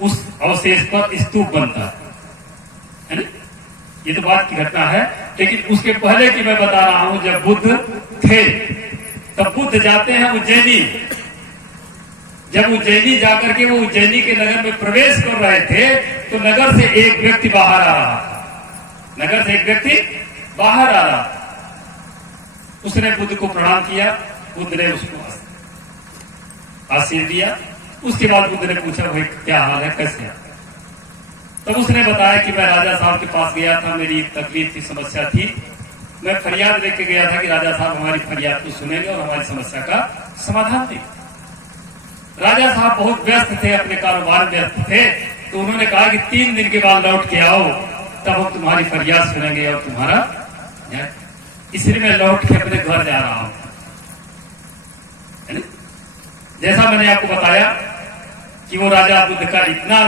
उस अवशेष पर स्तूप बनता है ना। ये तो बात की घटना है। लेकिन उसके पहले की मैं बता रहा हूं, जब बुद्ध थे तब बुद्ध जाते हैं उज्जैनी। जब उज्जैनी जाकर के वो उज्जैनी के नगर में प्रवेश कर रहे थे तो नगर से एक व्यक्ति बाहर आ रहा था। नगर से एक व्यक्ति बाहर आ रहा था। उसने बुद्ध को प्रणाम किया। बुद्ध ने उसको आशीर्वाद दिया। उसके बाद बुद्ध ने पूछा, भाई क्या हाल है, कैसे है? तब उसने बताया कि मैं राजा साहब के पास गया था, मेरी एक तकलीफ की समस्या थी, मैं फरियाद लेके गया था कि राजा साहब हमारी फरियाद को सुनेंगे और हमारी समस्या का समाधान देंगे। राजा साहब बहुत व्यस्त थे, अपने कारोबार में व्यस्त थे, तो उन्होंने कहा कि 3 दिन के बाद लौट के आओ, तब हम तुम्हारी फरियाद सुनेंगे और तुम्हारा न्याय। इसलिए मैं लौट के अपने घर जा रहा हूं। जैसा मैंने आपको बताया कि वो राजा बुद्ध का इतना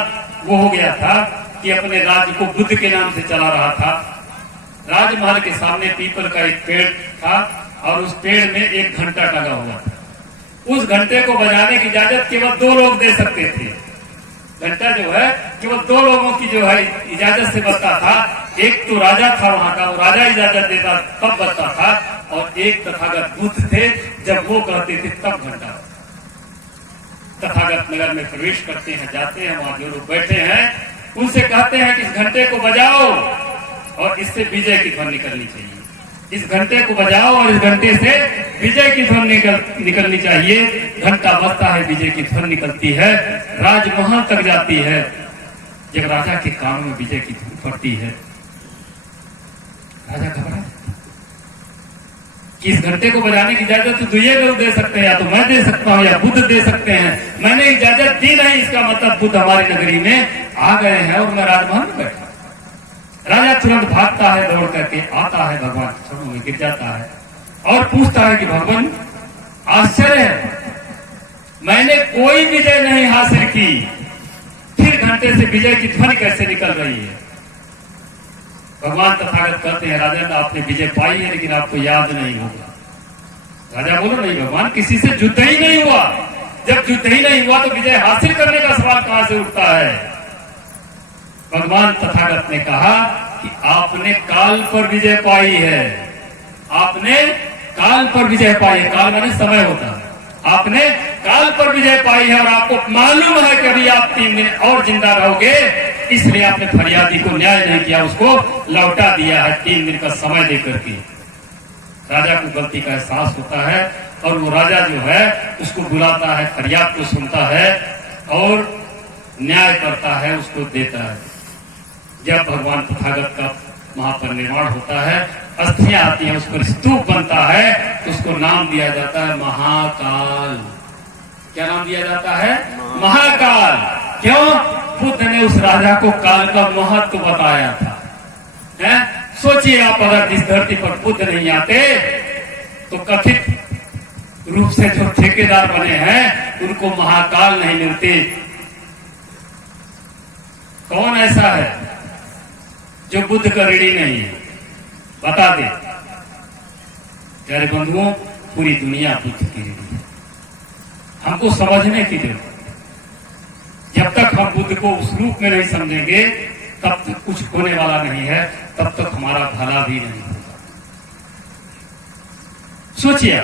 वो हो गया था कि अपने राज्य को बुद्ध के नाम से चला रहा था। राजमहल के सामने पीपल का एक पेड़ था और उस पेड़ में एक घंटा लगा हुआ था। उस घंटे को बजाने की इजाजत केवल 2 लोग दे सकते थे। घंटा जो है केवल 2 लोगों की जो है इजाजत से बजता था। एक तो राजा था वहां का, वो राजा इजाजत देता तब बजता था, और एक तथागत बुद्ध थे, जब वो कहते थे तब घंटा। तथागत नगर में प्रवेश करते हैं, जाते हैं, वहां जो लोग बैठे हैं उनसे कहते हैं कि इस घंटे को बजाओ और इससे विजय की ध्वनि निकलनी चाहिए। इस घंटे को बजाओ और इस घंटे से विजय की ध्वनि निकलनी चाहिए। घंटा बजता है, विजय की ध्वनि निकलती है, राजमहल तक जाती है। जब राजा के कानों में विजय की धुन पड़ती है, राजा घबरा कि इस घंटे को बजाने की इजाजत तो ये लोग दे सकते हैं, या तो मैं दे सकता हूं या बुद्ध दे सकते हैं। मैंने इजाजत दी नहीं, इसका मतलब बुद्ध हमारी नगरी में आ गए हैं और मैं राजमहल में बैठा। राजा तुरंत भागता है, दौड़ करके आता है, भगवान के चरणों में गिर जाता है और पूछता है कि भगवान आश्चर्य है, मैंने कोई विजय नहीं हासिल की, फिर घंटे से विजय की ध्वनि कैसे निकल रही है? भगवान तथागत कहते हैं, राजा आपने विजय पाई है लेकिन आपको याद नहीं होगा। राजा बोलो, नहीं भगवान, किसी से युद्ध ही नहीं हुआ। जब युद्ध ही नहीं हुआ तो विजय हासिल करने का सवाल कहां से उठता है? भगवान तथागत ने कहा कि आपने काल पर विजय पाई है। आपने काल पर विजय पाई है। काल माने समय होता है। आपने काल पर विजय पाई है और आपको मालूम है कि अभी आप 3 दिन और जिंदा रहोगे, इसलिए आपने फरियादी को न्याय नहीं किया, उसको लौटा दिया है 3 दिन का समय देकर के। राजा को गलती का एहसास होता है और वो राजा जो है उसको बुलाता है, फरियाद को सुनता है और न्याय करता है, उसको देता है। जब भगवान तथागत का महापरिनिर्वाण होता है, अस्थियां आती हैं, उस पर स्तूप बनता है, तो उसको नाम दिया जाता है महाकाल। क्या नाम दिया जाता है? महाकाल। क्यों? बुद्ध ने उस राजा को काल का महत्व बताया था। सोचिए आप, अगर इस धरती पर बुद्ध नहीं आते तो कथित रूप से जो ठेकेदार बने हैं उनको महाकाल नहीं मिलते। कौन ऐसा है जो बुद्ध का ऋणी नहीं है? बता दे। प्यारे बंधुओं, पूरी दुनिया बुद्ध की ऋणी है। हमको समझने की जरूरत। जब तक हम बुद्ध को उस रूप में नहीं समझेंगे तब तक कुछ होने वाला नहीं है, तब तक हमारा भला भी नहीं होगा। सोचिए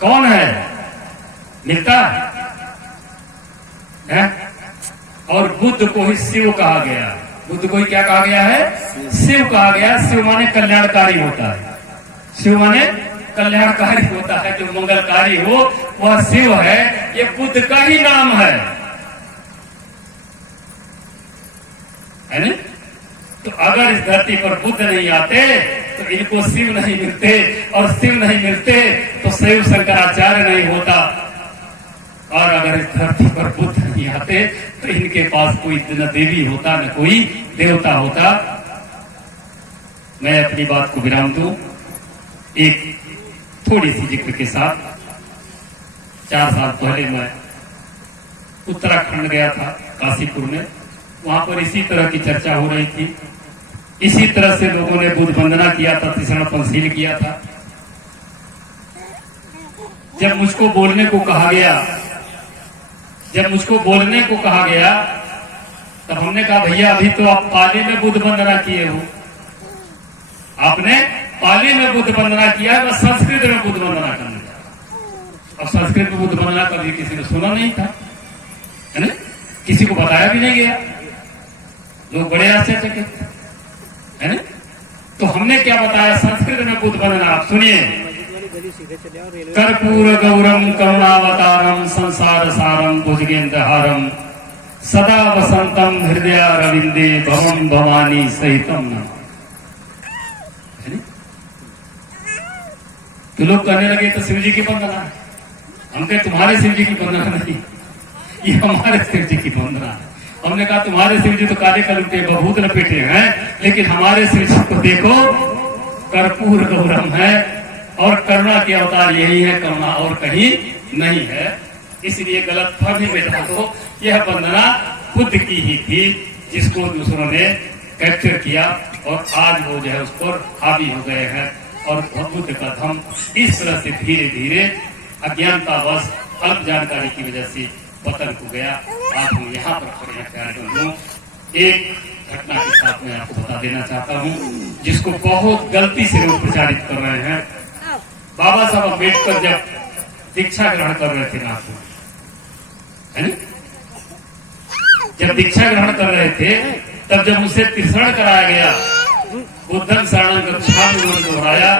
कौन है? मिलता है? और बुद्ध को ही शिव कहा गया है। बुद्ध को ही क्या कहा गया है? शिव कहा गया। शिव माने कल्याणकारी होता है। शिव माने कल्याणकारी होता है, जो मंगलकारी हो वह शिव है। ये बुद्ध का ही नाम है ना? तो अगर इस धरती पर बुद्ध नहीं आते तो इनको शिव नहीं मिलते, और शिव नहीं मिलते तो शिव शंकराचार्य नहीं होता। और अगर इस धरती पर बुद्ध नहीं आते तो इनके पास कोई न देवी होता, न कोई देवता होता। मैं अपनी बात को विराम दूं एक थोड़ी सी जिक्र के साथ। 4 साल पहले मैं उत्तराखंड गया था, काशीपुर में। वहां पर इसी तरह की चर्चा हो रही थी। इसी तरह से लोगों ने बुद्ध वंदना किया था, तीसरा पंचशील किया था। जब मुझको बोलने को कहा गया जब मुझको बोलने को कहा गया तब हमने कहा भैया अभी तो आप पाली में बुद्ध वंदना किए हो, आपने पाली में बुद्ध वंदना किया है, मैं संस्कृत में बुद्ध वंदना करने जा रहा। अब संस्कृत में बुद्ध वंदना कभी किसी ने सुना नहीं था, है ना, किसी को बताया भी नहीं गया, लोग बड़े आश्चर्यचकित, है ना। तो हमने क्या बताया संस्कृत में बुद्ध वंदना, आप सुनिए। कर्पूर गौरम करुणावतारम संसार सारम भुजगेन्द्रहारम सदा वसंतम हृदय रविंदे भवम भवानी सहितम नम। तो लोग कहने लगे तो शिव जी की वंदना है। हम कहे तुम्हारे शिव जी की वंदना नहीं, ये हमारे शिव जी की वंदना है। हमने कहा तुम्हारे शिव जी तो काले कलुटे बहुत लपेटे हैं, लेकिन हमारे शिव जी को देखो कर्पूर गौरम है और करुणा के अवतार यही है, करुणा और कहीं नहीं है। इसलिए गलत फहमी में डालो, यह वंदना बुद्ध की ही थी जिसको दूसरों ने कैप्चर किया और आज वो जो है उस पर हावी हो गए हैं और बुद्ध का धर्म इस तरह से धीरे धीरे अज्ञानतावश अल्प जानकारी की वजह से पतन हो गया। आज हम यहाँ पर खड़े हैं प्यारे बंधुओं, एक घटना के साथ मैं आपको बता देना चाहता हूँ जिसको बहुत गलती से लोग प्रचारित कर रहे हैं। बाबा साहब अम्बेडकर जब दीक्षा ग्रहण कर रहे थे नागपुर, है ना, जब दीक्षा ग्रहण कर रहे थे तब जब उसे तीर्थरण कराया गया, बुद्धं शरणं गच्छामि उन्होंने दोहराया,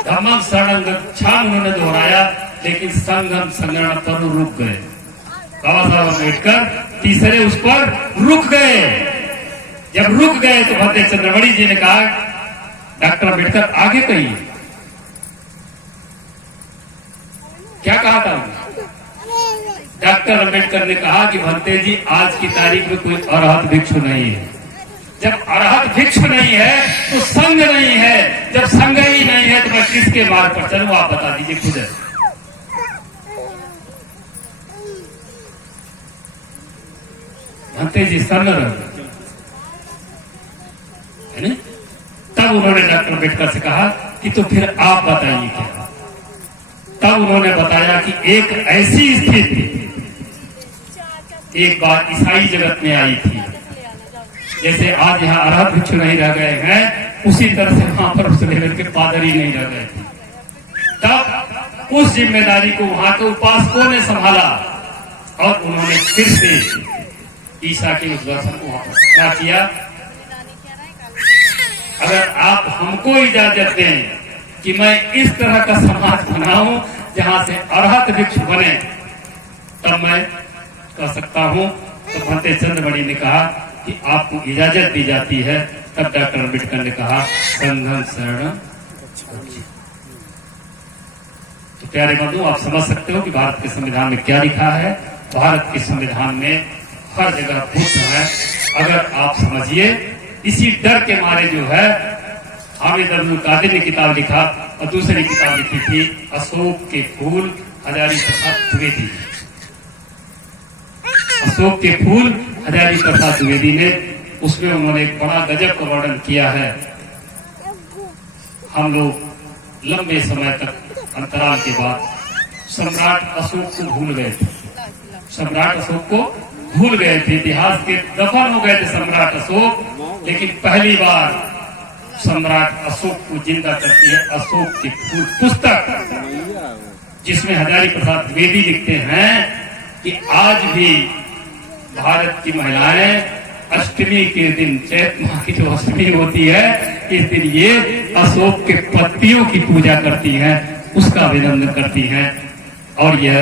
धम्मं शरणं गच्छामि उन्होंने दोहराया, लेकिन संघम संग्रहण पर रुक गए। बाबा साहब अम्बेडकर तीसरे उस पर रुक गए। जब रुक गए तो भद्दे चंद्रमणि जी ने कहा डॉक्टर अम्बेडकर आगे कहिए, क्या कहा था? डॉक्टर अम्बेडकर ने कहा कि भंते जी आज की तारीख में कोई अरहत भिक्षु नहीं है। जब अरहत भिक्षु नहीं है तो संघ नहीं है, जब संघ ही नहीं है तो मैं किसके मार्ग पर चलूं, आप बता दीजिए खुद। भंते जी संघ है ना। तब उन्होंने डॉक्टर अम्बेडकर से कहा कि तो फिर आप बताइए क्या। तब उन्होंने बताया कि एक ऐसी स्थिति एक बार ईसाई जगत में आई थी, जैसे आज यहाँ अरहत भिक्षु नहीं रह गए हैं, उसी तरह से वहां पर उस लेवल के पादरी नहीं रह गए थे। तब उस जिम्मेदारी को वहां के उपासकों ने संभाला और उन्होंने फिर से ईसा के उस दर्शन को क्या किया, अगर आप हमको इजाजत दें कि मैं इस तरह का समाज बनाऊं जहां से अरहत भिक्षु बने, तब मैं कर सकता हूं। तो भंते चंद्रमणि ने कहा कि आपको इजाजत दी जाती है। तब डॉक्टर अम्बेडकर ने कहा संघं शरणं। तो प्यारे बंधु, आप समझ सकते हो कि भारत के संविधान में क्या लिखा है। भारत के संविधान में हर जगह बुद्ध है। अगर आप समझिए, इसी डर के मारे जो है हामिद अब्दुल कादिर ने किताब लिखा और दूसरी किताब लिखी थी अशोक के फूल हजारी प्रसाद द्विवेदी। अशोक के फूल हजारी प्रसाद द्विवेदी ने, उसमें उन्होंने एक बड़ा गजब का वर्णन किया है। हम लोग लंबे समय तक अंतराल के बाद सम्राट अशोक को भूल गए थे। सम्राट अशोक को भूल गए थे, इतिहास के दफन हो गए थे सम्राट अशोक। लेकिन पहली बार सम्राट अशोक को जिंदा करती है अशोक के फूल पुस्तक, जिसमें हजारी प्रसाद द्विवेदी लिखते हैं कि आज भी भारत की महिलाएं अष्टमी के दिन, चैत माह की जो अष्टमी होती है, इस दिन ये अशोक के पत्तियों की पूजा करती हैं, उसका अभिनंदन करती हैं। और यह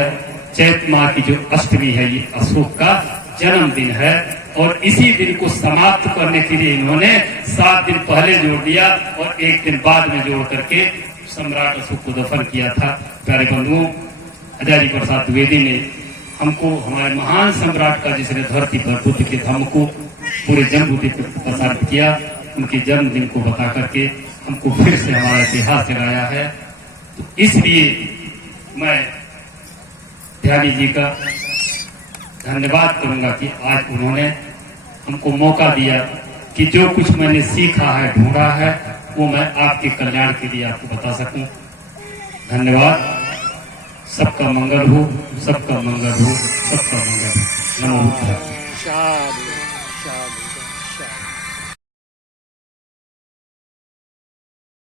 चैत माह की जो अष्टमी है ये अशोक का जन्मदिन है। और इसी दिन को समाप्त करने के लिए इन्होंने 7 दिन पहले जोड़ दिया और 1 दिन बाद में जोड़ करके सम्राट अशोक को दफन किया था। प्यारे बंधुओं, हजारी प्रसाद द्विवेदी ने हमको हमारे महान सम्राट का, जिसने धरती पर बुद्ध के धर्म को पूरे जन्मभूमि पर प्रसारित किया, उनके जन्मदिन को बता करके हमको फिर से हमारा इतिहास जगाया है। तो इसलिए मैं ध्यानी जी का धन्यवाद करूंगा कि आज उन्होंने हमको मौका दिया कि जो कुछ मैंने सीखा है, ढूंढा है, वो मैं आपके कल्याण के लिए आपको बता सकूं। धन्यवाद। सबका मंगल हो, सबका मंगल हो, सबका मंगल हो। नमो बुद्धाय। शाबाश।